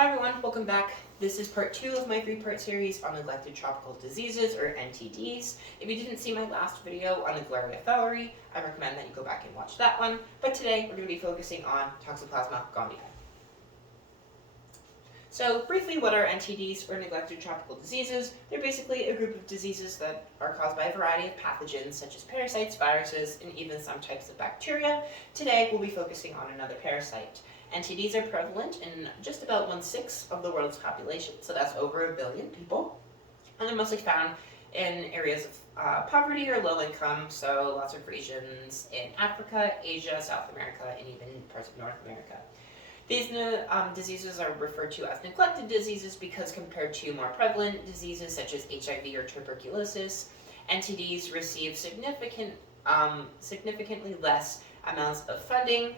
Hi everyone, welcome back. This is part 2 of my 3-part series on neglected tropical diseases, or NTDs. If you didn't see my last video on the Glaria fowleri, I recommend that you go back and watch that one. But today we're going to be focusing on Toxoplasma gondii. So briefly, what are NTDs, or neglected tropical diseases? They're basically a group of diseases that are caused by a variety of pathogens such as parasites, viruses, and even some types of bacteria. Today we'll be focusing on another parasite. NTDs are prevalent in just about 1/6 of the world's population, so that's over 1 billion people. And they're mostly found in areas of poverty or low income, so lots of regions in Africa, Asia, South America, and even parts of North America. These diseases are referred to as neglected diseases because compared to more prevalent diseases such as HIV or tuberculosis, NTDs receive significantly less amounts of funding,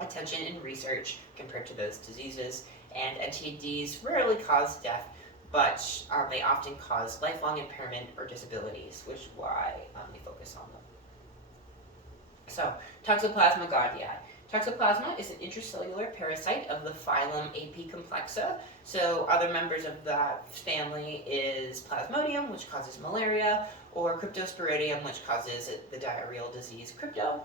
attention, and research compared to those diseases. And NTDs rarely cause death, but they often cause lifelong impairment or disabilities, which is why we focus on them. So, Toxoplasma gondii. Toxoplasma is an intracellular parasite of the phylum Apicomplexa. So other members of that family is Plasmodium, which causes malaria, or Cryptosporidium, which causes the diarrheal disease crypto.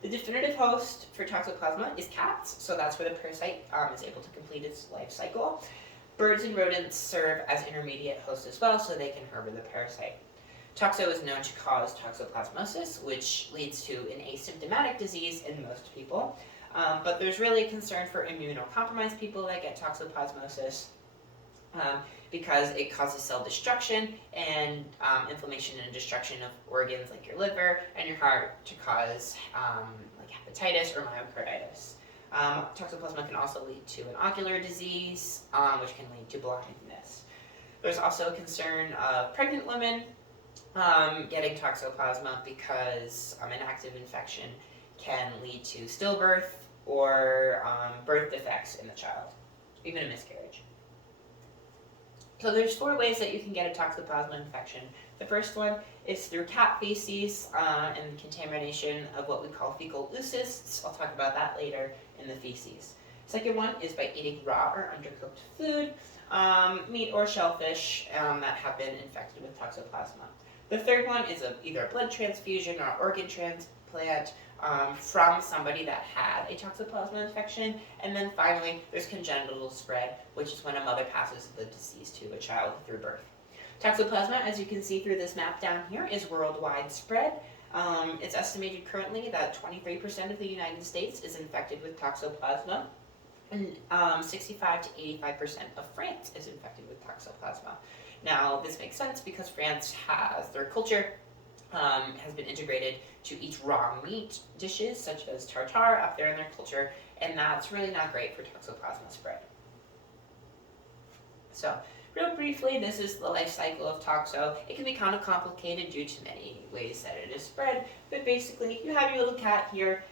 The definitive host for Toxoplasma is cats, so that's where the parasite is able to complete its life cycle. Birds and rodents serve as intermediate hosts as well, so they can harbor the parasite. Toxo is known to cause toxoplasmosis, which leads to an asymptomatic disease in most people. But there's really a concern for immunocompromised people that get toxoplasmosis because it causes cell destruction and inflammation and destruction of organs like your liver and your heart to cause like hepatitis or myocarditis. Toxoplasma can also lead to an ocular disease, which can lead to blindness. There's also a concern of pregnant women getting toxoplasma because an active infection can lead to stillbirth or birth defects in the child, even a miscarriage. So there's 4 ways that you can get a toxoplasma infection. The first one is through cat feces and contamination of what we call fecal oocysts. I'll talk about that later in the feces. Second one is by eating raw or undercooked food, meat or shellfish that have been infected with toxoplasma. The third one is either a blood transfusion or organ transplant from somebody that had a toxoplasma infection. And then finally, there's congenital spread, which is when a mother passes the disease to a child through birth. Toxoplasma, as you can see through this map down here, is worldwide spread. It's estimated currently that 23% of the United States is infected with toxoplasma, and 65 to 85% of France is infected with toxoplasma. Now, this makes sense because France has their culture has been integrated to eat raw meat dishes such as tartare up there in their culture, and that's really not great for toxoplasma spread. So, real briefly, this is the life cycle of toxo. It can be kind of complicated due to many ways that it is spread, but basically, you have your little cat here.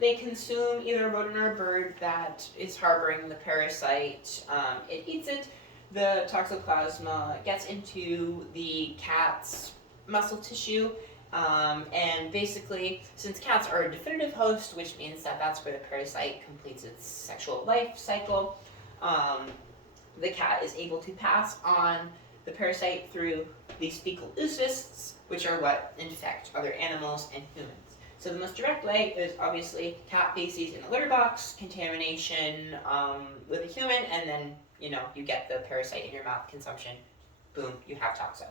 They consume either a rodent or a bird that is harboring the parasite. It eats it. The toxoplasma gets into the cat's muscle tissue, and basically, since cats are a definitive host, which means that that's where the parasite completes its sexual life cycle, the cat is able to pass on the parasite through these fecal oocysts, which are what infect other animals and humans. So the most direct way is obviously cat feces in a litter box, contamination with a human, and then you get the parasite in your mouth, consumption, boom, you have toxo.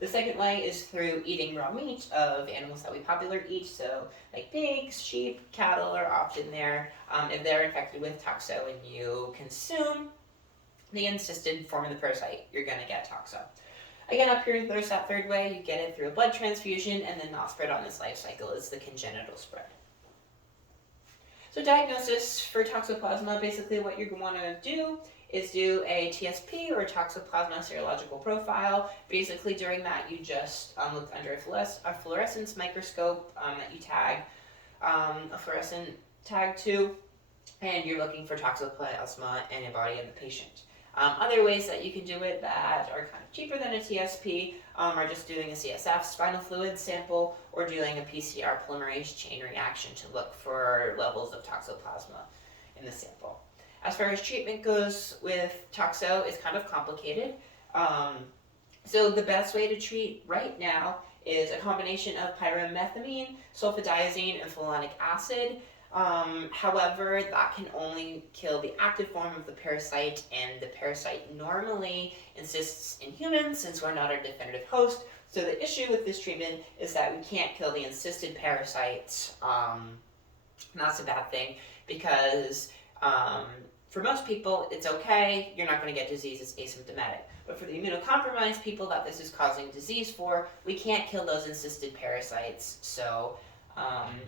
The second way is through eating raw meat of animals that we popularly eat, so like pigs, sheep, cattle are often there. If they're infected with toxo and you consume the encysted form of the parasite, you're going to get toxo. Again, up here, there's that third way. You get it through a blood transfusion, and then not spread on this life cycle is the congenital spread. So diagnosis for toxoplasma, basically what you're going to want to do is do a TSP, or Toxoplasma serological profile. Basically, during that, you just look under a fluorescence microscope that you tag a fluorescent tag to, and you're looking for Toxoplasma antibody in the patient. Other ways that you can do it that are kind of cheaper than a TSP are just doing a CSF spinal fluid sample or doing a PCR polymerase chain reaction to look for levels of Toxoplasma in the sample. As far as treatment goes with toxo, it's kind of complicated. Um, so the best way to treat right now is a combination of pyrimethamine, sulfadiazine, and fulonic acid. However, that can only kill the active form of the parasite, and the parasite normally insists in humans since we're not a definitive host. So the issue with this treatment is that we can't kill the encysted parasites. And that's a bad thing because for most people, it's okay. You're not going to get disease. It's asymptomatic. But for the immunocompromised people that this is causing disease for, we can't kill those encysted parasites. So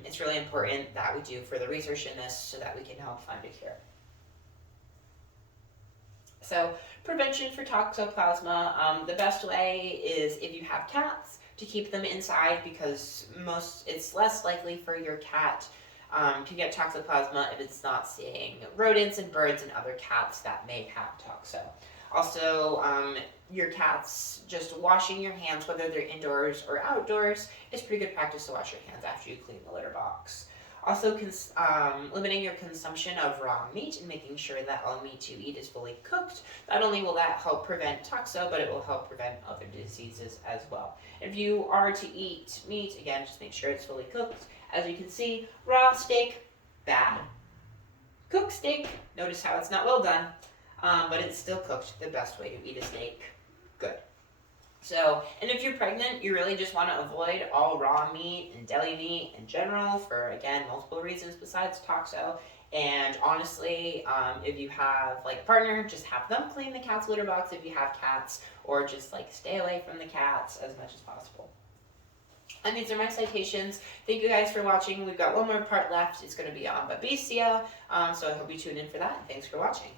it's really important that we do further research in this so that we can help find a cure. So prevention for Toxoplasma, the best way is if you have cats to keep them inside because it's less likely for your cat to get Toxoplasma if it's not seeing rodents and birds and other cats that may have toxo. Also, your cats just washing your hands, whether they're indoors or outdoors, is pretty good practice to wash your hands after you clean the litter box. Also, limiting your consumption of raw meat and making sure that all meat you eat is fully cooked. Not only will that help prevent toxo, but it will help prevent other diseases as well. If you are to eat meat, again, just make sure it's fully cooked. As you can see, raw steak, bad. Cooked steak, notice how it's not well done, but it's still cooked, the best way to eat a steak, good. So, and if you're pregnant, you really just want to avoid all raw meat and deli meat in general for, again, multiple reasons besides toxo. And honestly, if you have like a partner, just have them clean the cat's litter box if you have cats, or just like stay away from the cats as much as possible. And these are my citations. Thank you guys for watching. We've got one more part left. It's going to be on Babesia, so I hope you tune in for that. Thanks for watching.